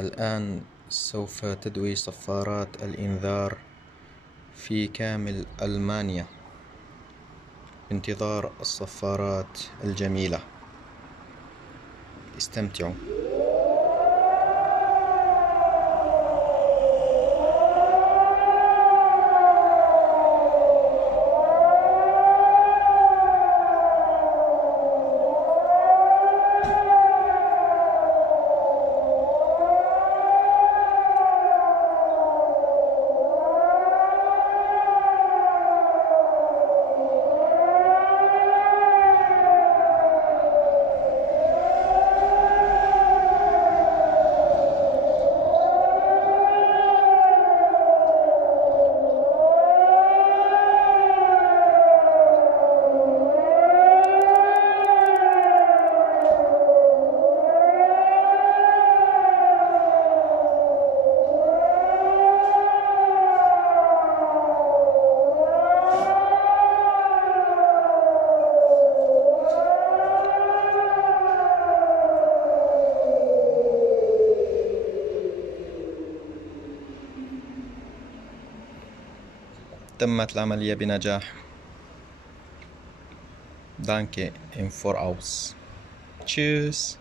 الآن سوف تدوي صفارات الإنذار في كامل ألمانيا بانتظار الصفارات الجميلة. استمتعوا. تمت العملية بنجاح. Danke im Voraus. Tschüss.